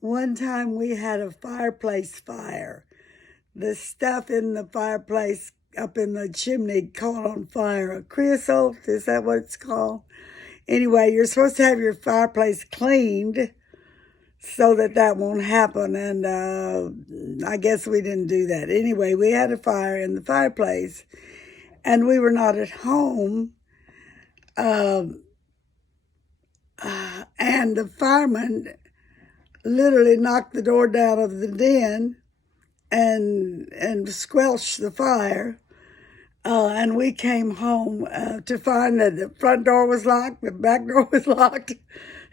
One time we had a fireplace fire. The stuff in the fireplace up in the chimney caught on fire. A creosote, is that what it's called? Anyway, you're supposed to have your fireplace cleaned so that that won't happen. And I guess we didn't do that. Anyway, we had a fire in the fireplace and we were not at home. Um, and the fireman literally knocked the door down of the den and squelched the fire. And we came home to find that the front door was locked, the back door was locked.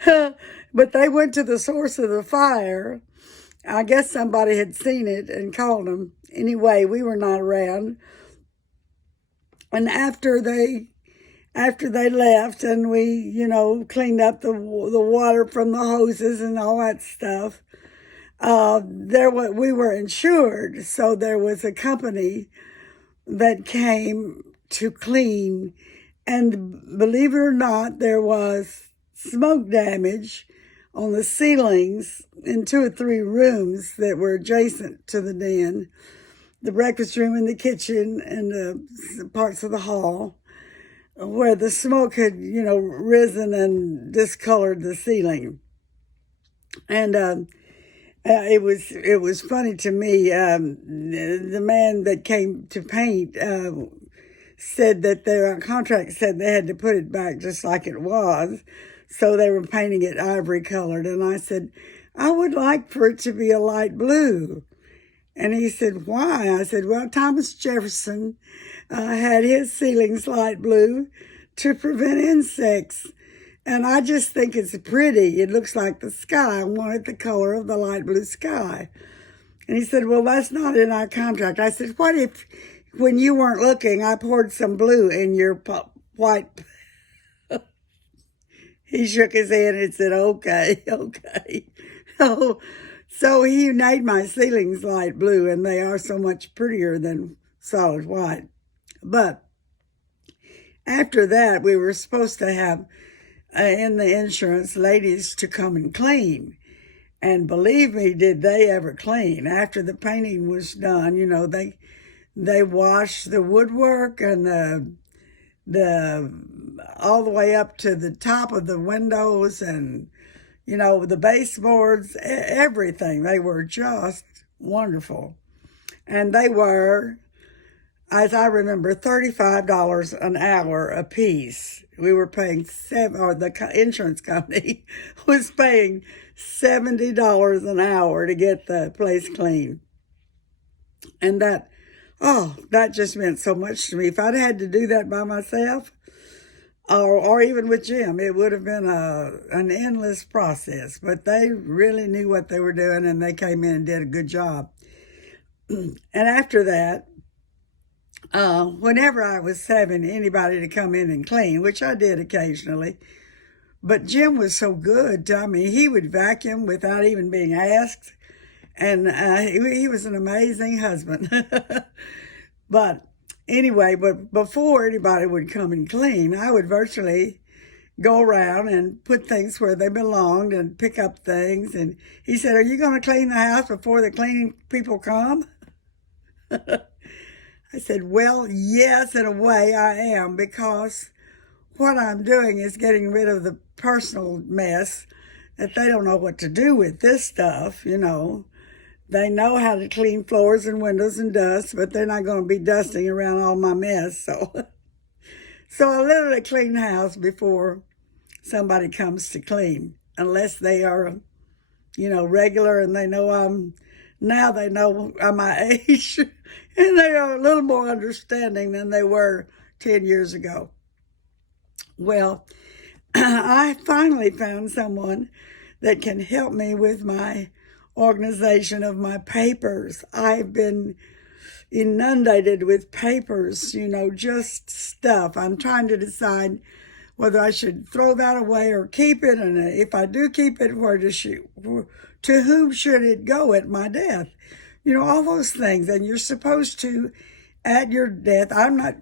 But they went to the source of the fire. I guess somebody had seen it and called them. Anyway, we were not around. And after they left and we, cleaned up the water from the hoses and all that stuff, we were insured. So there was a company that came to clean. And believe it or not, there was smoke damage on the ceilings in 2 or 3 rooms that were adjacent to the den, the breakfast room and the kitchen and the parts of the hall where the smoke had, risen and discolored the ceiling. And it was funny to me. The man that came to paint said that their contract said they had to put it back just like it was, so they were painting it ivory colored. And I said, I would like for it to be a light blue. And he said, why? I said, well, Thomas Jefferson had his ceilings light blue to prevent insects. And I just think it's pretty. It looks like the sky. I want it the color of the light blue sky. And he said, well, that's not in our contract. I said, what if when you weren't looking, I poured some blue in your white? He shook his head and said, okay, okay. So he made my ceilings light blue, and they are so much prettier than solid white. But after that, we were supposed to have in the insurance ladies to come and clean. And believe me, did they ever clean. After the painting was done, they washed the woodwork and the all the way up to the top of the windows and the baseboards, everything. They were just wonderful. And they were, as I remember, $35 an hour a piece. We were paying the insurance company was paying $70 an hour to get the place clean. And that just meant so much to me. If I'd had to do that by myself, or even with Jim, it would have been an endless process. But they really knew what they were doing, and they came in and did a good job. And after that, whenever I was having anybody to come in and clean, which I did occasionally, but Jim was so good. I mean, he would vacuum without even being asked. And he was an amazing husband. But anyway, but before anybody would come and clean, I would virtually go around and put things where they belonged and pick up things. And he said, are you going to clean the house before the cleaning people come? I said, well, yes, in a way I am, because what I'm doing is getting rid of the personal mess that they don't know what to do with this stuff, They know how to clean floors and windows and dust, but they're not going to be dusting around all my mess. So I literally clean the house before somebody comes to clean, unless they are, regular and they know they know I'm my age, and they are a little more understanding than they were 10 years ago. Well, I finally found someone that can help me with my organization of my papers. I've been inundated with papers, just stuff. I'm trying to decide whether I should throw that away or keep it. And if I do keep it, to whom should it go at my death? All those things. And you're supposed to, at your death, I'm not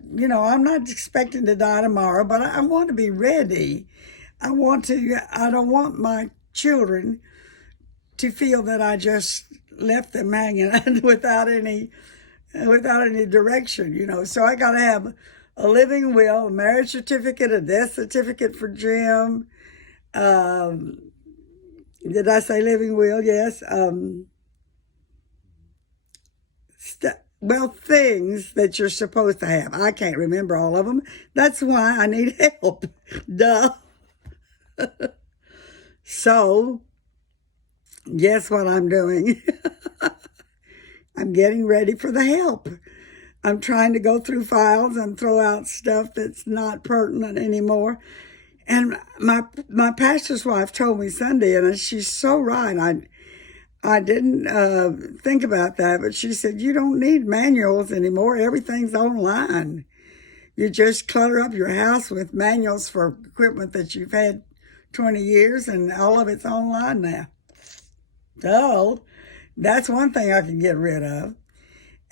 expecting to die tomorrow, but I want to be ready. I don't want my children to feel that I just left them hanging without any direction, So I got to have a living will, a marriage certificate, a death certificate for Jim. Did I say living will? Yes. Things that you're supposed to have. I can't remember all of them. That's why I need help. Duh. So, guess what I'm doing? I'm getting ready for the help. I'm trying to go through files and throw out stuff that's not pertinent anymore. And my pastor's wife told me Sunday, and she's so right. I didn't think about that, but she said, you don't need manuals anymore. Everything's online. You just clutter up your house with manuals for equipment that you've had 20 years, and all of it's online now. So that's one thing I can get rid of.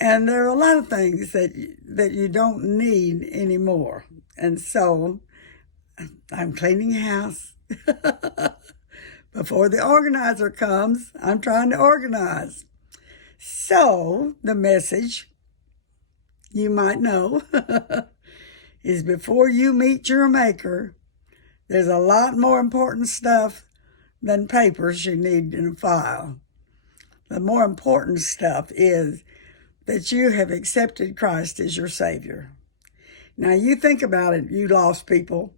And there are a lot of things that you don't need anymore. And so I'm cleaning house. Before the organizer comes, I'm trying to organize. So the message, you might know, is before you meet your maker, there's a lot more important stuff than papers you need in a file. The more important stuff is that you have accepted Christ as your Savior. Now you think about it, you lost people.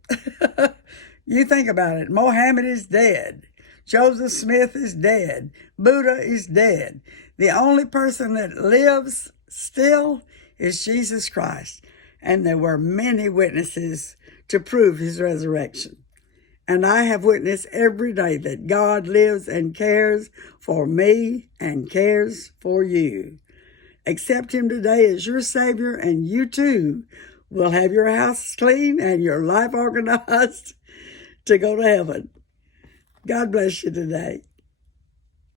You think about it. Mohammed is dead. Joseph Smith is dead. Buddha is dead. The only person that lives still is Jesus Christ. And there were many witnesses to prove his resurrection. And I have witnessed every day that God lives and cares for me and cares for you. Accept him today as your Savior, and you too will have your house clean and your life organized to go to heaven. God bless you today.